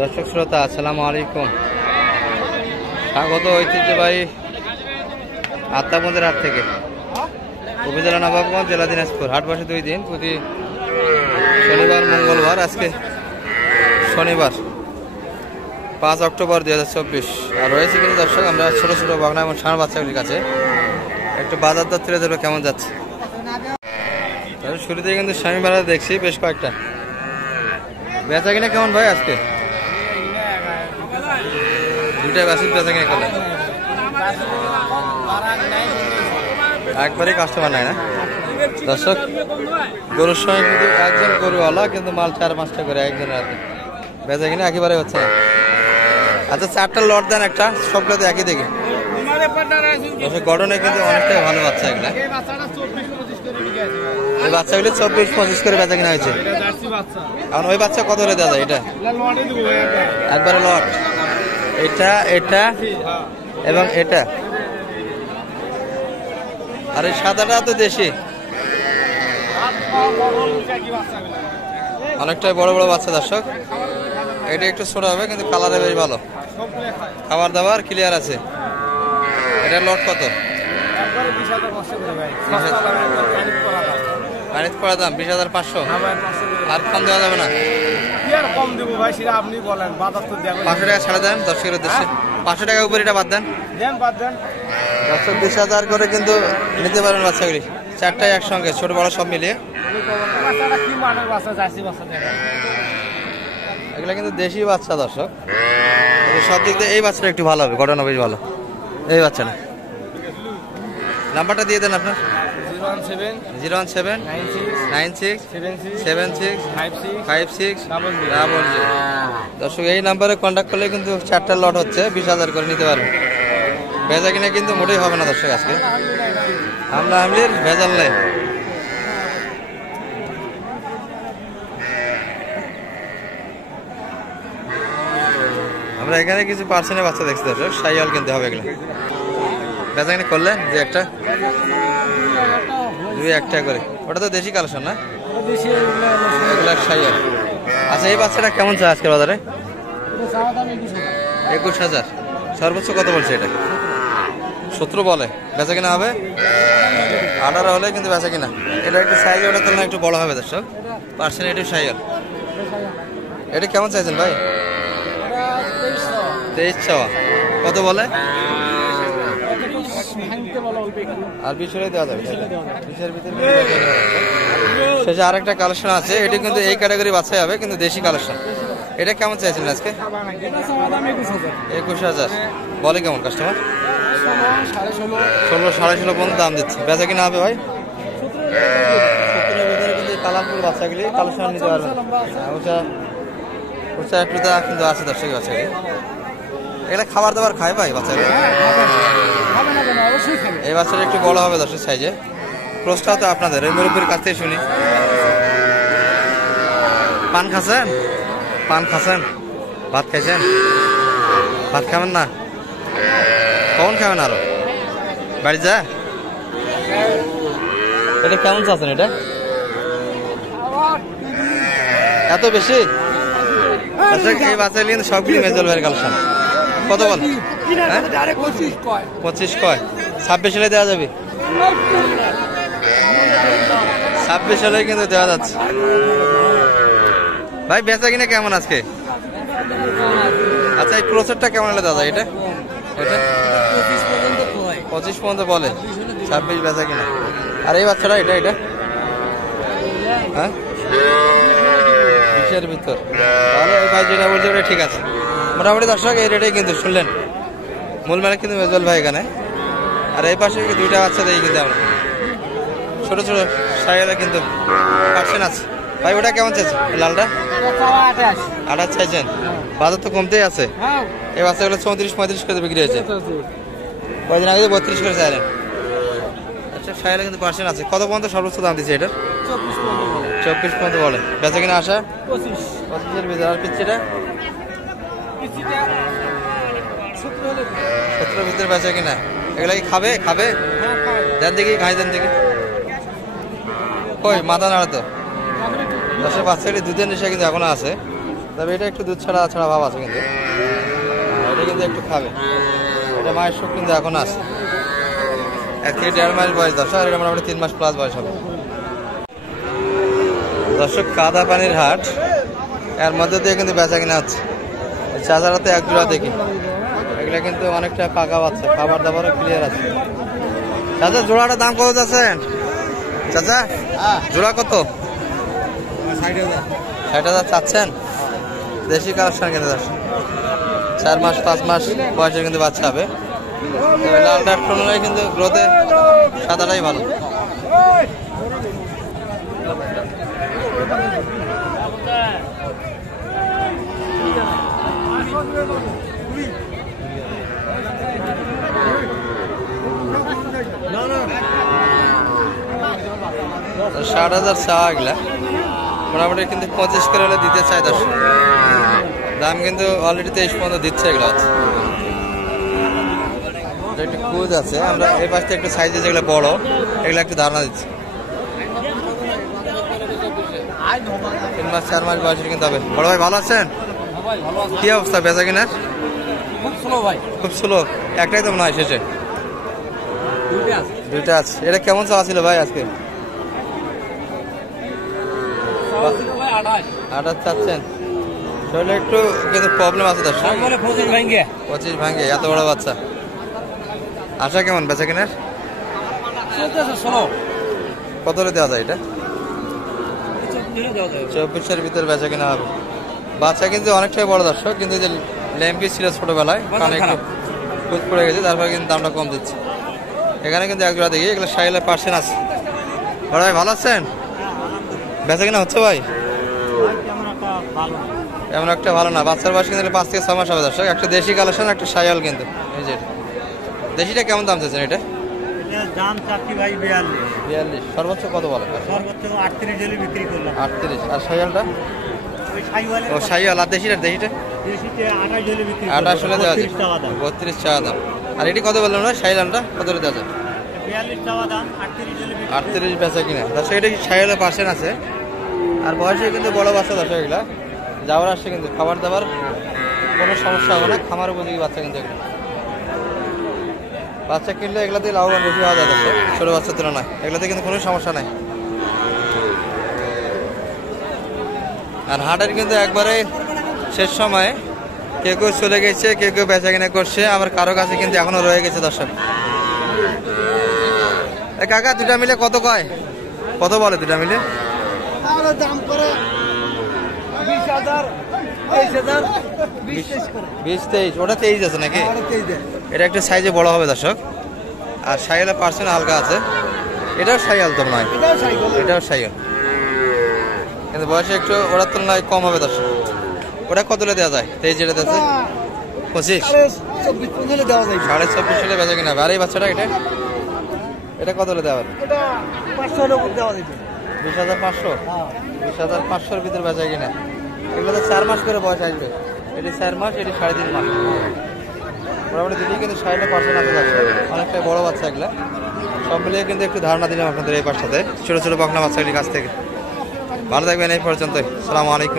দর্শক শ্রোতা আসসালামু আলাইকুম। স্বাগত ঐতিহ্যবাহী আত্মাবন্দের হাট থেকে উপজেলা নবাবগঞ্জ, জেলা দিনাজপুর। হাট বসে 2 দিন, প্রতি শনিবার মঙ্গলবার। আজকে শনিবার 5 অক্টোবর 2024। আর রয়েছে কিন্তু দর্শক আমরা ছোট ছোট বাগনা এবং ষাঁড় বাচ্চাগুলির কাছে একটু বাজার দর তুলে ধরবো কেমন যাচ্ছে। শুরুতেই কিন্তু স্বামী ভাড়া দেখছি বেশ কয়েকটা। বেচা কিনা কেমন ভাই আজকে? দুইটা বাসির বেচা কিনা করলেন, একবারই কাস্টমার নাই না দর্শক। গরুর সময় কিন্তু একজন গরুওয়ালা, কিন্তু মাল 4-5টা করে একজনের হাতে। বেচা কিনা একেবারে হচ্ছে না। আচ্ছা 4টা লট দেন একটা, সবগুলোতে একই দেখি। গঠনে কিন্তু অনেকটাই ভালো বাচ্চা এগুলা। এই বাচ্চাগুলি 24-25 করে বেচা কিনা হয়েছে। এখন ওই বাচ্চা কত করে দেওয়া যায়? এটা একবারে লট, এটা এটা এবং এটা। আর এই সাদাটা তো দেশি, অনেকটাই বড় বড় বাচ্চা দর্শক। এটা একটু ছোট হবে কিন্তু কালারে বেশ ভালো, খাবার দাবার ক্লিয়ার আছে। এটার লট কত? গাড়িতে পড়া দাম 20,500। আর কম দেওয়া যাবে না? 500 টাকা ছাড়া দেন দর্শকের উদ্দেশ্যে। 500 টাকা উপরে এটা বাদ দেন। 20,000 করে কিন্তু নিতে পারেন বাচ্চাগুলি, 4টাই একসঙ্গে, ছোট বড় সব মিলিয়ে। এগুলো কিন্তু দেশি বাচ্চা দর্শক, সব দিক দিয়ে এই বাচ্চাটা একটু ভালো হবে, ঘটনা বেশ ভালো। এই বাচ্চাটা নাম্বারটা দিয়ে দেন আপনার। 017967656 দর্শক, এই নাম্বারে কন্ট্যাক্ট করলে কিন্তু 4টা লট হচ্ছে 20,000 করে নিতে পারবেন। ভেজা কিনা কিন্তু মোটেই হবে না দর্শক আজকে। হামলা হামলির ভেজাল নেই। আমরা এখানে কিছু পার্সেন্টের বাচ্চা দেখছি দর্শক, সাইয়াল কিনতে হবে এগুলো। বেচা কিনা করলেন যে একটা 2-1 করে, ওটা তো দেশি কালেকশন না? এগুলো সাইয়াল। আচ্ছা এই বাচ্চাটা কেমন চাই আজকে বাজারে? 21,000। সর্বোচ্চ কত বলছে এটা? 17 বলে। বেচা কিনা হবে 18 হলে কিন্তু বেচা কিনা। এটা একটু সাইজ, ওটা তুলনায় একটু বড় হবে দর্শক। পার্সেন্টেটিভ সাইয়াল। এটা কেমন চাইছেন ভাই? 23,000। কত বলে? আর 20 হলে দেওয়া যাবে। 20-এর ভিতরে শেষে আরেকটা কালেকশন আছে, এটি কিন্তু এই ক্যাটাগরি বাচ্চাই হবে, কিন্তু দেশি কালেকশন। এটা কেমন চাইছেন আজকে? 21,000 বলে। কেমন কাস্টমার? 16-16.5 পর্যন্ত দাম দিচ্ছে। বেচা কিনা হবে ভাই 17-এর ভিতরে কিন্তু কালারফুল বাচ্চাগুলি কালেকশন নিতে পারবেন। একটুটা কিন্তু আছে দর্শক বাচ্চাগুলি। এগুলো খাবার দাবার খায় ভাই বাচ্চাগুলো? এই বাচ্চাটা একটু বড় হবে দর্শক সাইজে। ক্রসটাও তো আপনাদের এই মুরব্বীর কাছ থেকে শুনি। পান খাচ্ছেন? পান খাচ্ছেন? ভাত খাইছেন? ভাত খাবেন না? কখন খাবেন আরো? বাড়ি যা। এটা কেমন চাচ্ছেন? এটা এত বেশি? এই বাচ্চা কিন্তু সবগুলি মেজল ভাইয়ের কালেকশন। কত বল? 25 কয়? 26 হলে দেওয়া যাবে? 26 হলে কিন্তু দেওয়া যাচ্ছে ভাই। বেচা কিনা কেমন আজকে? আচ্ছা এই ক্রোসেরটা কেমন হলে দাদা? এটা 25 পর্যন্ত বলে, 26 বেচা কিনা। আর এই বাচ্চাটা এটা হ্যাঁ 20-এর ভিতর। তাহলে এই ভাই যেটা বলছে ওটা ঠিক আছে মোটামুটি দর্শক। এই রেটেই কিন্তু শুনলেন, মূল মানে কিন্তু মেজল ভাই এখানে। আর এই পাশে 2টা বাচ্চা দেখি কিন্তু আমরা ছোট ছোট সাইয়ালে কিন্তু পার্সেন্ট আছে ভাই। ওটা কেমন চাইছে লালটা? 28 চাইছেন? বাজার তো কমতেই আছে। এই বাচ্চাগুলো 34-35 করে বিক্রি হয়েছে। কয়েকদিন আগে 32 করে চাইলেন। আচ্ছা সাইয়ালে কিন্তু পার্সেন্ট আছে। কত পর্যন্ত সর্বোচ্চ দাম দিচ্ছে এটা? 24 পর্যন্ত বলে। বেচা কিনা আসা 25-এর ভিতরে। আর পিচ্ছিটা 17-এর ভিতরে বেচা কিনা। এগুলা কি খাবে? দেন দেখি, খাই দেন দেখি। কই মাথা নাড়া তো। দশের বাচ্চাটি দুধের নেশা কিন্তু এখনো আছে। তবে এটা একটু দুধ ছাড়া ছাড়া ভাব আছে কিন্তু এটা কিন্তু একটু খাবে। এটা মায়ের শোক কিন্তু এখন আছে। 1 থেকে 1.5 মাস বয়স দর্শক, এটা মোটামুটি 3 মাস প্লাস বয়স হবে দর্শক। কাদা পানির হাট, এর মধ্যে দিয়ে কিন্তু বেচা কিনা হচ্ছে। চাচারাতে এক জোড়া দেখি, এগুলা কিন্তু অনেকটা পাকা বাচ্চা, খাবার দাবারও ক্লিয়ার আছে। চাচা জোড়াটার দাম কত যাচ্ছেন চাচা? জোড়া কত? 60,000 চাচ্ছেন? দেশি কালেকশন কিন্তু দর্শক, 4 মাস 5 মাস বয়সে কিন্তু বাচ্চা হবে। লালটার তুলনায় কিন্তু গ্রোথে সাদাটাই ভালো। তো 60,000 চাওয়া এগুলা, মোটামুটি কিন্তু 25 করে হলে দিতে চাই দর্শক। দাম কিন্তু অলরেডি 23 পর্যন্ত দিচ্ছে এগুলো। একটু কুজ আছে, আমরা এই পাশে একটু সাইজে যেগুলো বড় এগুলো একটু ধারণা দিচ্ছি। 3 মাস 4 মাস বয়সের কিন্তু হবে। বড় ভাই ভালো আছেন? কি অবস্থা বেচা কিনার? খুব স্লো। একটাই তো মনে হয় শেষে, দুইটা আছে। এটা কেমন চাওয়া ছিল ভাই আজকে? 28 চাচ্ছেন? শরীরে একটু কিন্তু প্রবলেম আছে দর্শক, 25 ভাঙ্গে, এত বড় বাচ্চা। আশা কেমন বেচা কিনার? কত দেওয়া যায় এটা? 24-এর ভিতরে বেচা কিনা হবে। বাচ্চা কিন্তু অনেকটাই বড় দর্শক, কিন্তু যে ল্যাম্পি ছিল ছোটবেলায় কানে একটু খুঁজ পড়ে গেছে, তারপরে কিন্তু দামটা কম দিচ্ছে। এখানে কিন্তু এক জোড়া দেখি, এগুলো 60% আছে। বড় ভাই ভালো আছেন? বেচা কিনা হচ্ছে ভাই? এমন একটা ভালো না, বাচ্চার বয়স কিন্তু 5 থেকে 6 মাস হবে দর্শক। একটা দেশি কালেকশন, একটা শায়াল কিন্তু। এই যে দেশিটা কেমন দাম চাচ্ছেন? এটা দাম চাচ্ছি ভাই 42। সর্বোচ্চ কত বলে? সর্বোচ্চ 38 হলে বিক্রি করলাম। 38। আর শায়ালটা? ওই শাইওয়ালে ও শায়াল। আর দেশিটা? দেশিতে 28 হলে বিক্রি করলাম। 28 হলে দেওয়া যায়, 32 চাওয়া দাম। আর এটি কত বললেন না শায়ালটা? কত দেওয়া যায়? 42 চাওয়া দাম, 38 হলে বিক্রি। 38 বেচা কিনা দর্শক। এটা শায়ালের পার্সেন্ট আছে। আর বয়সে কিন্তু বড় বাচ্চা দর্শক, এগুলা যাওয়ার আসছে কিন্তু খাবার দাবার কোনো সমস্যা হবে না, খামার উপযোগী বাচ্চা কিন্তু এগুলো। বাচ্চা কিনলে এগুলাতে লাভবান বেশি হওয়া যায় দর্শক, ছোটো বাচ্চার তুলনায় এগুলাতে কিন্তু কোনো সমস্যা নাই। আর হাটের কিন্তু একবারে শেষ সময়ে কেউ কেউ চলে গেছে, কেউ কেউ বেচা কিনা করছে, আবার কারো কাছে কিন্তু এখনো রয়ে গেছে দর্শক। কাকা দুটা মিলে কত কয়? কত বলে দুটা মিলে? দাম করে 20,000, 23,000, 20-23। ওটা 23 আছে নাকি? এটা একটু সাইজে বড় হবে দর্শক। আর শাইয়ালের পার্সেন্ট হালকা আছে। এটাও শাইয়াল তো নয়? এটাও শাইয়াল, কিন্তু বয়সে একটু ওটার তুলনায় কম হবে দর্শক। ওটা কত দেওয়া যায়? 23 যেটা আছে 25, 24.5 হলে বেচা কিনা হবে। আর এই বাচ্চাটা এটা কত দেওয়া হবে? 20,500। 20,500-র ভিতরে বেচা কিনা। এগুলোতে 4 মাস করে বয়স আসবে। এটি 4 মাস, এটি 3.5 মাস। মোটামুটি দিলেই কিন্তু 60% আছে যাচ্ছে। অনেকটা বড় বাচ্চা এগুলা। সব মিলিয়ে কিন্তু একটু ধারণা দিলাম আপনাদের এই পাশটাতে ছোট ছোট বকনা বাচ্চাগুলির কাছ থেকে। ভালো থাকবেন এই পর্যন্তই। আসসালামু আলাইকুম।